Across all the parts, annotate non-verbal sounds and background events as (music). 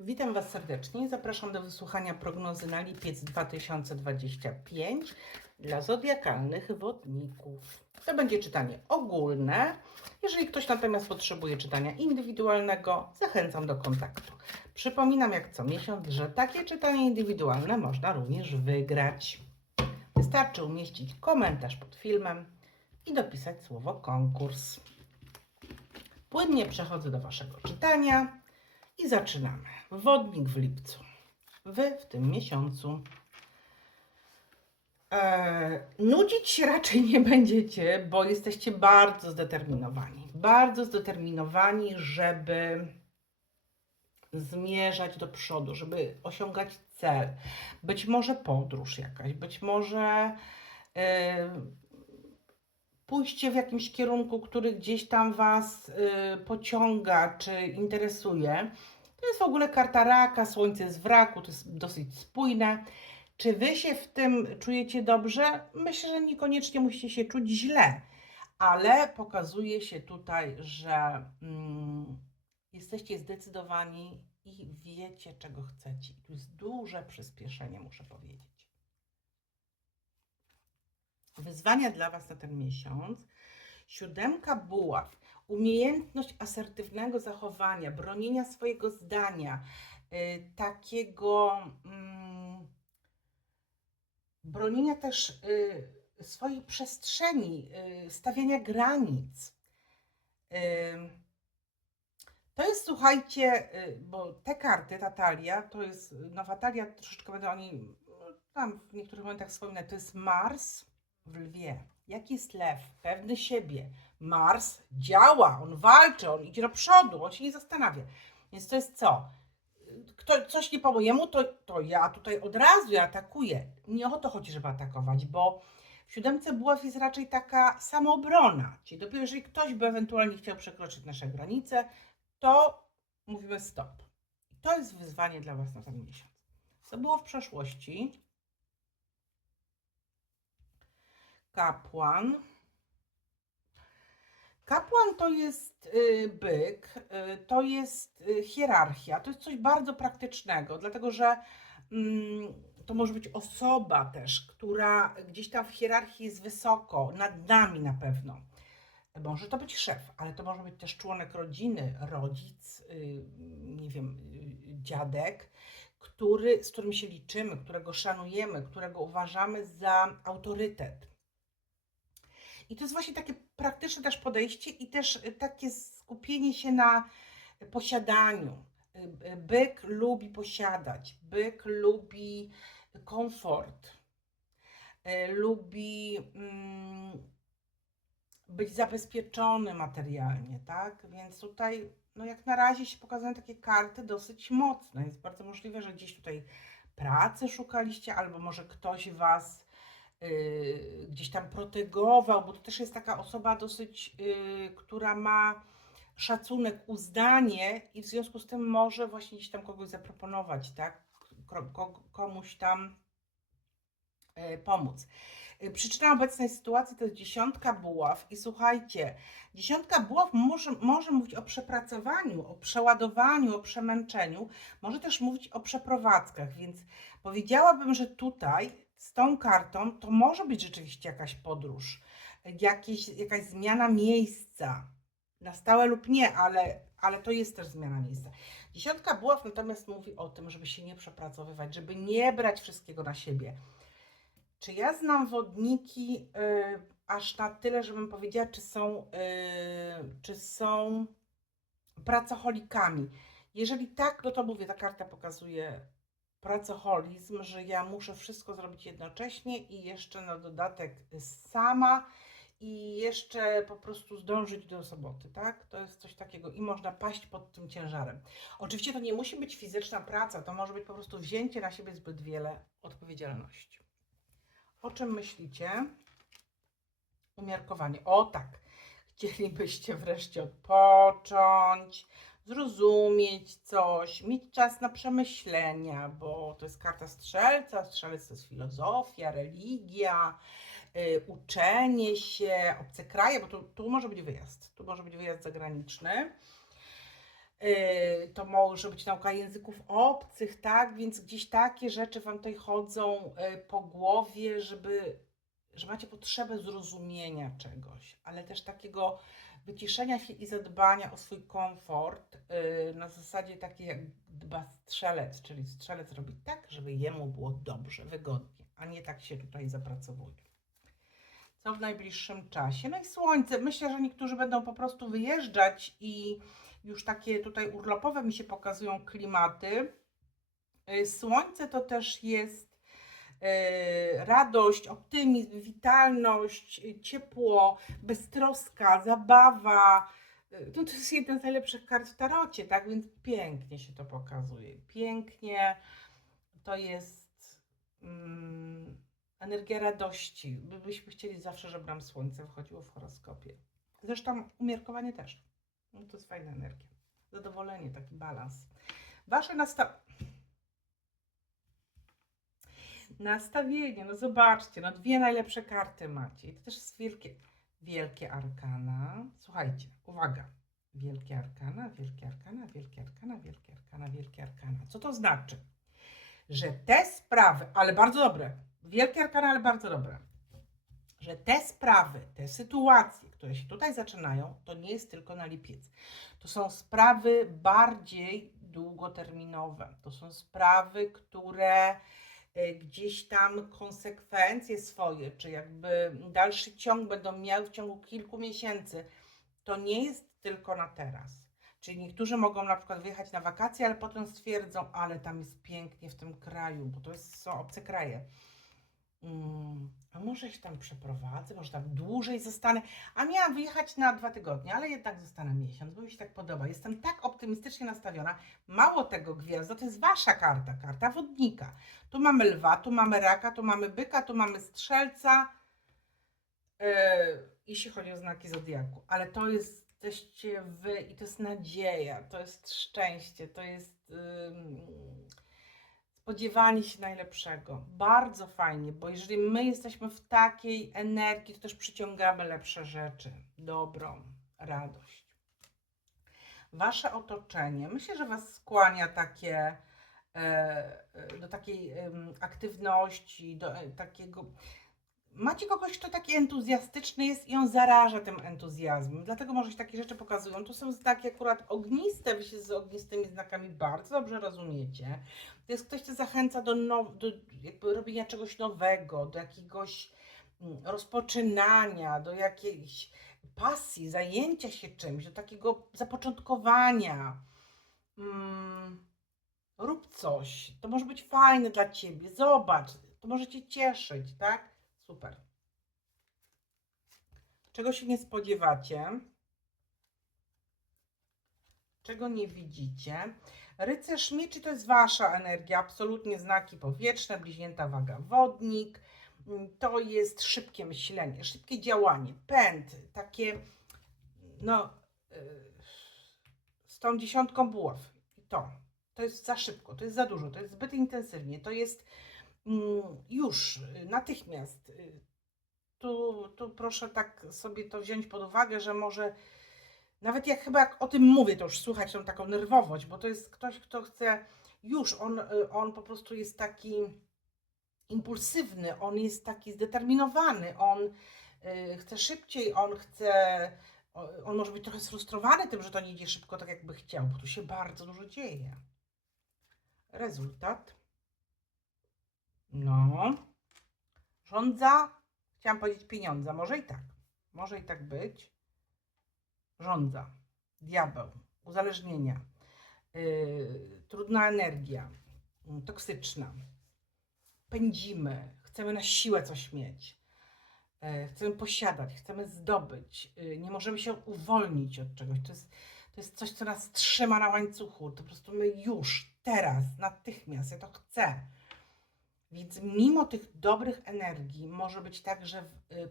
Witam Was serdecznie zapraszam do wysłuchania prognozy na lipiec 2025 dla zodiakalnych wodników. To będzie czytanie ogólne. Jeżeli ktoś natomiast potrzebuje czytania indywidualnego, zachęcam do kontaktu. Przypominam jak co miesiąc, że takie czytanie indywidualne można również wygrać. Wystarczy umieścić komentarz pod filmem i dopisać słowo konkurs. Płynnie przechodzę do Waszego czytania. I zaczynamy. Wodnik w lipcu. Wy w tym miesiącu. Eee, nudzić się raczej nie będziecie, bo jesteście bardzo zdeterminowani. Bardzo zdeterminowani, żeby zmierzać do przodu, żeby osiągać cel. Być może podróż jakaś, być może e, pójście w jakimś kierunku, który gdzieś tam Was y, pociąga czy interesuje. To jest w ogóle karta raka, słońce jest w raku, to jest dosyć spójne. Czy Wy się w tym czujecie dobrze? Myślę, że niekoniecznie musicie się czuć źle, ale pokazuje się tutaj, że mm, jesteście zdecydowani i wiecie, czego chcecie. Tu jest duże przyspieszenie, muszę powiedzieć wyzwania dla Was na ten miesiąc. Siódemka buław, umiejętność asertywnego zachowania, bronienia swojego zdania, y, takiego mm, bronienia też y, swojej przestrzeni, y, stawiania granic. To jest, słuchajcie, y, bo te karty, ta talia, to jest, nowa talia, troszeczkę będę o niej no, tam w niektórych momentach wspominać, to jest Mars, w lwie. Jaki jest lew? Pewny siebie. Mars działa, on walczy, on idzie do przodu, on się nie zastanawia. Więc to jest co? Kto, coś nie po mojemu, to, to ja tutaj od razu ja atakuję. Nie o to chodzi, żeby atakować, bo w siódemce buław jest raczej taka samoobrona. Czyli dopiero jeżeli ktoś by ewentualnie chciał przekroczyć nasze granice, to mówimy stop. To jest wyzwanie dla Was na ten miesiąc. Co było w przeszłości? Kapłan. Kapłan to jest y, byk, y, to jest y, hierarchia, to jest coś bardzo praktycznego, dlatego że mm, to może być osoba też, która gdzieś tam w hierarchii jest wysoko, nad nami na pewno. Może to być szef, ale to może być też członek rodziny, rodzic, nie wiem, dziadek, który, z którym się liczymy, którego szanujemy, którego uważamy za autorytet. I to jest właśnie takie praktyczne też podejście i też y, takie skupienie się na posiadaniu. Y, y, byk lubi posiadać, byk lubi komfort, lubi mm, być zabezpieczony materialnie, tak? Więc tutaj, no jak na razie się pokazują takie karty dosyć mocne. Jest bardzo możliwe, że gdzieś tutaj pracy szukaliście, albo może ktoś Was gdzieś tam protegował, bo to też jest taka osoba dosyć, y, która ma szacunek, uznanie i w związku z tym może właśnie gdzieś tam kogoś zaproponować, tak? Komuś tam y, pomóc. Przyczyna obecnej sytuacji to jest dziesiątka buław i słuchajcie, dziesiątka buław może, może mówić o przepracowaniu, o przeładowaniu, o przemęczeniu, może też mówić o przeprowadzkach, więc powiedziałabym, że tutaj z tą kartą to może być rzeczywiście jakaś podróż, jakieś, jakaś zmiana miejsca, na stałe lub nie, ale, ale to jest też zmiana miejsca. Dziesiątka buław natomiast mówi o tym, żeby się nie przepracowywać, żeby nie brać wszystkiego na siebie. Czy ja znam wodniki yy, aż na tyle, żebym powiedziała, czy są, yy, czy są pracocholikami? Jeżeli tak, no to mówię, ta karta pokazuje pracoholizm, że ja muszę wszystko zrobić jednocześnie i jeszcze na dodatek sama i jeszcze po prostu zdążyć do soboty, tak? To jest coś takiego i można paść pod tym ciężarem. Oczywiście to nie musi być fizyczna praca, to może być po prostu wzięcie na siebie zbyt wiele odpowiedzialności. O czym myślicie? Umiarkowanie. O tak. Chcielibyście wreszcie odpocząć, zrozumieć coś, mieć czas na przemyślenia, bo to jest karta strzelca, strzelec to jest filozofia, religia, y, uczenie się, obce kraje, bo tu, tu może być wyjazd, tu może być wyjazd zagraniczny. Yy, to może być nauka języków obcych, tak? Więc gdzieś takie rzeczy Wam tutaj chodzą yy, po głowie, żeby, że macie potrzebę zrozumienia czegoś, ale też takiego wyciszenia się i zadbania o swój komfort yy, na zasadzie takiej jak dba strzelec, czyli strzelec robi tak, żeby jemu było dobrze, wygodnie, a nie tak się tutaj zapracowuje. Co w najbliższym czasie? No i słońce. Myślę, że niektórzy będą po prostu wyjeżdżać i już takie tutaj urlopowe mi się pokazują klimaty. Y, Słońce to też jest radość, optymizm, witalność, y, ciepło, beztroska, zabawa. Y, No to jest jedna z najlepszych kart w tarocie, tak? Więc pięknie się to pokazuje. Pięknie to jest mm, energia radości. My byśmy chcieli zawsze, żeby nam słońce wychodziło w horoskopie. Zresztą umiarkowanie też. No to jest fajna energia. Zadowolenie, taki balans. Wasze nastawienie. Nastawienie, no zobaczcie, no dwie najlepsze karty macie. I to też jest wielkie, wielkie arkana. Słuchajcie, uwaga. Wielkie arkana, wielkie arkana, wielkie arkana, wielkie arkana, wielkie arkana. Co to znaczy? Że te sprawy, ale bardzo dobre, wielkie arkana, ale bardzo dobre, że te sprawy, te sytuacje, które się tutaj zaczynają, to nie jest tylko na lipiec. To są sprawy bardziej długoterminowe. To są sprawy, które gdzieś tam konsekwencje swoje, czy jakby dalszy ciąg będą miały w ciągu kilku miesięcy. To nie jest tylko na teraz. Czyli niektórzy mogą na przykład wyjechać na wakacje, ale potem stwierdzą, ale tam jest pięknie w tym kraju, bo to jest, są obce kraje. Mm, a może się tam przeprowadzę, może tam dłużej zostanę. A miałam wyjechać na dwa tygodnie, ale jednak zostanę miesiąc, bo mi się tak podoba. Jestem tak optymistycznie nastawiona. Mało tego, gwiazda, to jest wasza karta, karta wodnika. Tu mamy lwa, tu mamy raka, tu mamy byka, tu mamy strzelca. Yy, jeśli chodzi o znaki zodiaku, ale to jest jesteście wy i to jest nadzieja, to jest szczęście, to jest ym, spodziewanie się najlepszego. Bardzo fajnie, bo jeżeli my jesteśmy w takiej energii, to też przyciągamy lepsze rzeczy, dobrą, radość. Wasze otoczenie, myślę, że Was skłania takie, e, e, do takiej aktywności, do e, takiego. Macie kogoś, kto taki entuzjastyczny jest i on zaraża tym entuzjazmem. Dlatego może się takie rzeczy pokazują. Tu są znaki akurat ogniste, wy się z ognistymi znakami bardzo dobrze rozumiecie. To jest ktoś, kto zachęca do, now, do robienia czegoś nowego, do jakiegoś mm, rozpoczynania, do jakiejś pasji, zajęcia się czymś, do takiego zapoczątkowania. Mm, rób coś. To może być fajne dla ciebie. Zobacz, to może cię cieszyć, tak? Super. Czego się nie spodziewacie? Czego nie widzicie? Rycerz mieczy to jest wasza energia, absolutnie znaki powietrzne, bliźnięta waga wodnik. Mm, To jest szybkie myślenie, szybkie działanie, pęd, takie no yy, z tą dziesiątką buław. To, to jest za szybko, to jest za dużo, to jest zbyt intensywnie, to jest już, y, natychmiast. y, Tu, tu proszę tak sobie to wziąć pod uwagę, że może nawet jak chyba jak o tym mówię, to już słychać tą taką nerwowość, bo to jest ktoś, kto chce już, on, y, on po prostu jest taki impulsywny, on jest taki zdeterminowany, on chce szybciej, on chce, on może być trochę sfrustrowany tym, że to nie idzie szybko tak, jakby chciał, bo tu się bardzo dużo dzieje. Rezultat. No. Rządza, chciałam powiedzieć pieniądza, może i tak. Może i tak być. Rządza, diabeł, uzależnienia, yy, trudna energia, yy, toksyczna. Pędzimy, chcemy na siłę coś mieć. Yy, chcemy posiadać, chcemy zdobyć. Yy, nie możemy się uwolnić od czegoś. To jest, to jest coś, co nas trzyma na łańcuchu. To po prostu my już, teraz, natychmiast, ja to chcę. Więc mimo tych dobrych energii może być tak, że w- y,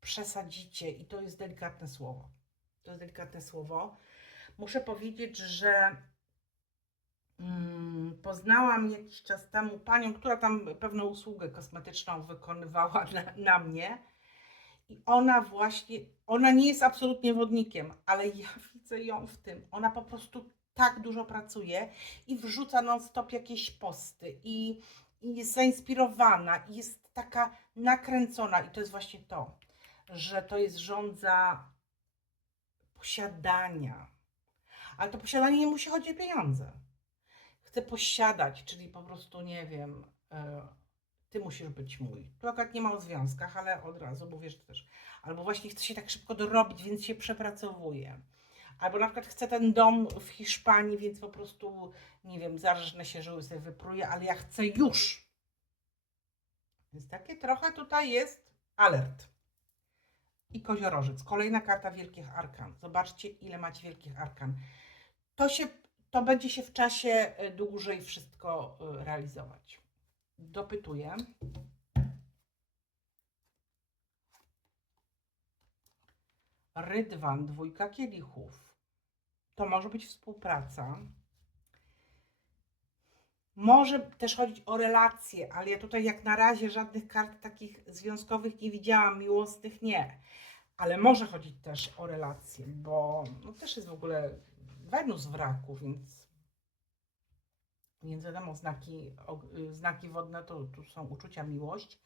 przesadzicie i to jest delikatne słowo. To jest delikatne słowo. Muszę powiedzieć, że mm, poznałam jakiś czas temu panią, która tam pewną usługę kosmetyczną wykonywała (laughs) na, na mnie. I ona właśnie, ona nie jest absolutnie wodnikiem, ale ja (laughs) widzę ją w tym. Ona po prostu tak dużo pracuje i wrzuca non-stop jakieś posty i, i jest zainspirowana i jest taka nakręcona. I to jest właśnie to, że to jest rządza posiadania. Ale to posiadanie nie musi chodzić o pieniądze. Chcę posiadać, czyli po prostu nie wiem, e, ty musisz być mój. Tu akurat nie ma o związkach, ale od razu mówię, że też. Albo właśnie chcę się tak szybko dorobić, więc się przepracowuję. Albo na przykład chcę ten dom w Hiszpanii, więc po prostu, nie wiem, zarażnę się, że sobie wypruję, ale ja chcę już. Więc takie trochę tutaj jest alert. I koziorożec. Kolejna karta wielkich arkan. Zobaczcie, ile macie wielkich arkan. To, się, to będzie się w czasie e, dłużej wszystko e, realizować. Dopytuję. Rydwan, dwójka kielichów. To może być współpraca. Może też chodzić o relacje, ale ja tutaj jak na razie żadnych kart takich związkowych nie widziałam, miłosnych nie. Ale może chodzić też o relacje, bo no też jest w ogóle Wenus w raku, więc, więc wiadomo, znaki, y, znaki wodne to tu są uczucia, miłość.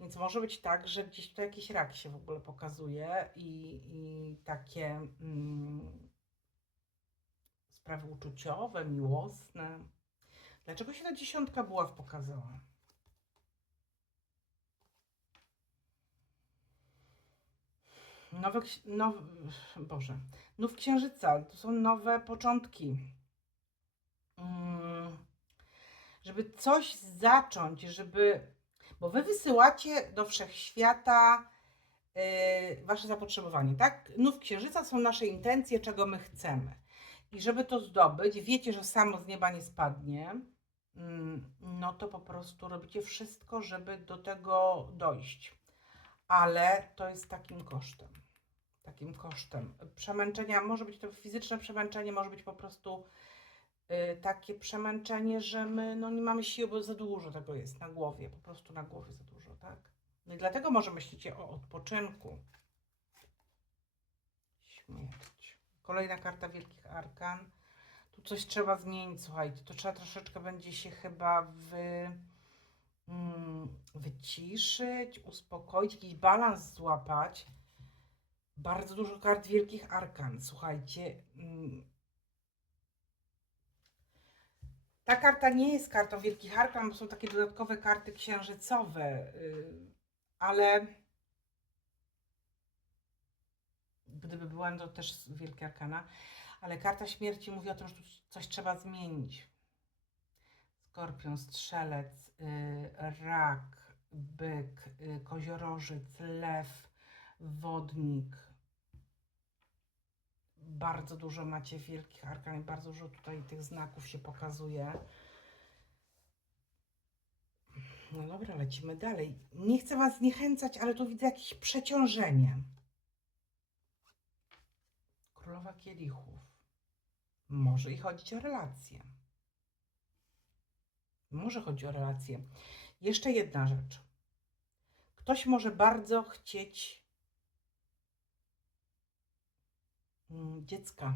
Więc może być tak, że gdzieś tutaj jakiś rak się w ogóle pokazuje i, i takie mm, sprawy uczuciowe, miłosne. Dlaczego się ta dziesiątka buław pokazała? Nowe, ksi- now, Boże, nów księżyca, to są nowe początki. Mm, żeby coś zacząć, żeby. Bo wy wysyłacie do wszechświata yy, wasze zapotrzebowanie, tak? Nów księżyca są nasze intencje, czego my chcemy. I żeby to zdobyć, wiecie, że samo z nieba nie spadnie, mm, no to po prostu robicie wszystko, żeby do tego dojść. Ale to jest takim kosztem. Takim kosztem. Przemęczenia, może być to fizyczne przemęczenie, może być po prostu takie przemęczenie, że my no, nie mamy siły, bo za dużo tego jest na głowie, po prostu na głowie za dużo, tak? No i dlatego może myślicie o odpoczynku. Śmierć. Kolejna karta Wielkich Arkan. Tu coś trzeba zmienić, słuchajcie. To trzeba troszeczkę będzie się chyba wy, mm, wyciszyć, uspokoić, jakiś balans złapać. Bardzo dużo kart Wielkich Arkan, słuchajcie. mm. Ta karta nie jest kartą Wielkich Arkan, bo są takie dodatkowe karty księżycowe, y, ale gdyby była, no to też Wielkie Arkana, ale karta śmierci mówi o tym, że tu coś trzeba zmienić. Skorpion, strzelec, y, rak, byk, y, koziorożec, lew, wodnik. Bardzo dużo macie wielkich arkan i bardzo dużo tutaj tych znaków się pokazuje. No dobra, lecimy dalej. Nie chcę Was zniechęcać, ale tu widzę jakieś przeciążenie. Królowa kielichów. Może i chodzić o relacje. Może chodzić o relacje. Jeszcze jedna rzecz. Ktoś może bardzo chcieć dziecka.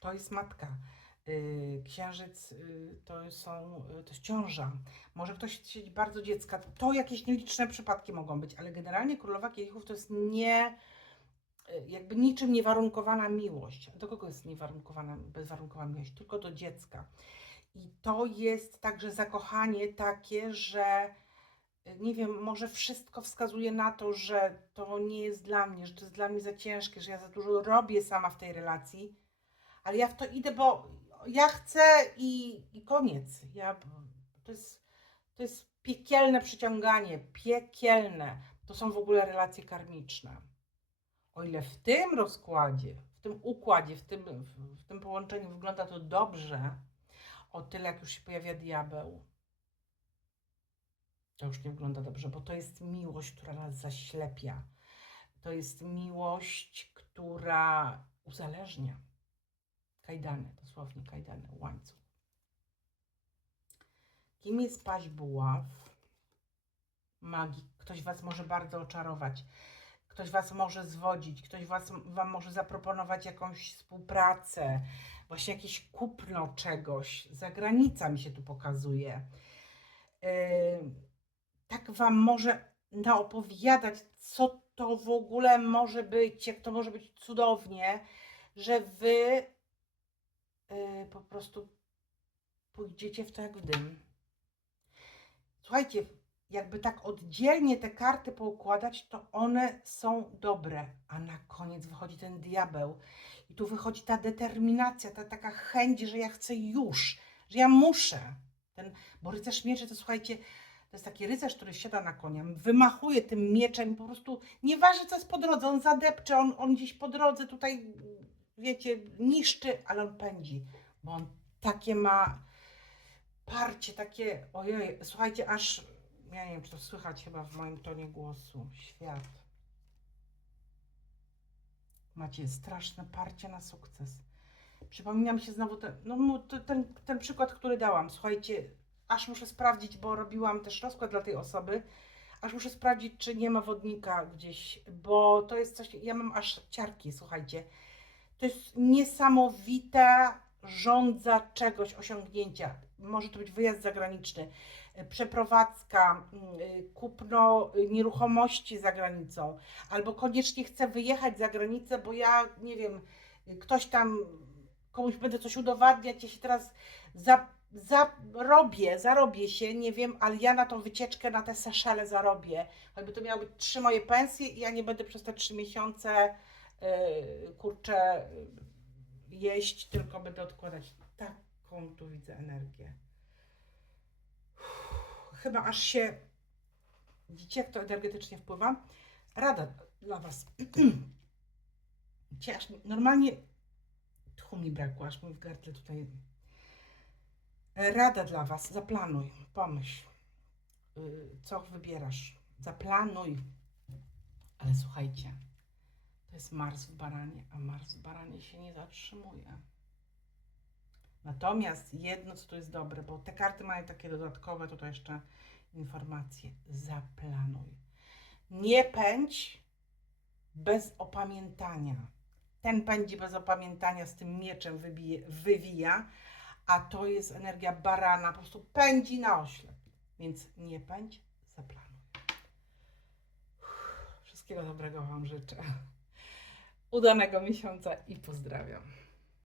To jest matka. Yy, Księżyc yy, to są, yy, to jest ciąża. Może ktoś chcieć bardzo dziecka. To jakieś nieliczne przypadki mogą być, ale generalnie królowa kielichów to jest nie, y, jakby niczym niewarunkowana miłość. Do kogo jest niewarunkowana, bezwarunkowana miłość? Tylko do dziecka. I to jest także zakochanie takie, że y, nie wiem, może wszystko wskazuje na to, że to nie jest dla mnie, że to jest dla mnie za ciężkie, że ja za dużo robię sama w tej relacji, ale ja w to idę, bo ja chcę i, i koniec. Ja, to, jest, to jest piekielne przyciąganie, piekielne. To są w ogóle relacje karmiczne. O ile w tym rozkładzie, w tym układzie, w tym, w, w tym połączeniu wygląda to dobrze, o tyle jak już się pojawia diabeł, to już nie wygląda dobrze, bo to jest miłość, która nas zaślepia. To jest miłość, która uzależnia. Kajdany, dosłownie kajdany, łańcuch. Kim jest paź buław? magii. Ktoś Was może bardzo oczarować. Ktoś Was może zwodzić. Ktoś was, Wam może zaproponować jakąś współpracę. Właśnie jakieś kupno czegoś. Zagranica mi się tu pokazuje. Yy, tak Wam może naopowiadać, co to w ogóle może być, jak to może być cudownie, że Wy yy, po prostu pójdziecie w to jak w dym. Słuchajcie, jakby tak oddzielnie te karty poukładać, to one są dobre, a na koniec wychodzi ten diabeł. I tu wychodzi ta determinacja, ta taka chęć, że ja chcę już, że ja muszę. Ten, bo rycerz mieczy to słuchajcie, to jest taki rycerz, który siada na konia, wymachuje tym mieczem po prostu nieważne co jest po drodze, on zadepcze, on, on gdzieś po drodze tutaj, wiecie, niszczy, ale on pędzi, bo on takie ma parcie, takie, ojej, słuchajcie, aż, ja nie wiem, czy to słychać chyba w moim tonie głosu, świat. Macie straszne parcie na sukces. Przypomina mi się znowu ten, no, ten, ten przykład, który dałam. Słuchajcie, aż muszę sprawdzić, bo robiłam też rozkład dla tej osoby, aż muszę sprawdzić, czy nie ma wodnika gdzieś, bo to jest coś, ja mam aż ciarki, słuchajcie. To jest niesamowita rządza czegoś, osiągnięcia. Może to być wyjazd zagraniczny, y, przeprowadzka, y, kupno y, nieruchomości za granicą, albo koniecznie chcę wyjechać za granicę, bo ja nie wiem, ktoś tam komuś będę coś udowadniać, ja się teraz za, zarobię, zarobię się, nie wiem, ale ja na tą wycieczkę, na te Seszele zarobię. Choćby to miały być trzy moje pensje i ja nie będę przez te trzy miesiące yy, kurczę jeść, tylko będę odkładać. Taką tu widzę energię. Chyba aż się. Widzicie, jak to energetycznie wpływa? Rada dla Was. (clears throat) Mi- normalnie tchu mi brakło, aż mi w gardle tutaj. Rada dla Was. Zaplanuj, pomyśl, yy, co wybierasz. Zaplanuj. Ale słuchajcie, to jest Mars w baranie, a Mars w baranie się nie zatrzymuje. Natomiast jedno, co tu jest dobre, bo te karty mają takie dodatkowe, to jeszcze informacje. Zaplanuj. Nie pędź bez opamiętania. Ten pędzi bez opamiętania, z tym mieczem wybije, wywija, a to jest energia barana, po prostu pędzi na oślep. Więc nie pędź, zaplanuj. Uff, Wszystkiego dobrego Wam życzę. Udanego miesiąca i pozdrawiam.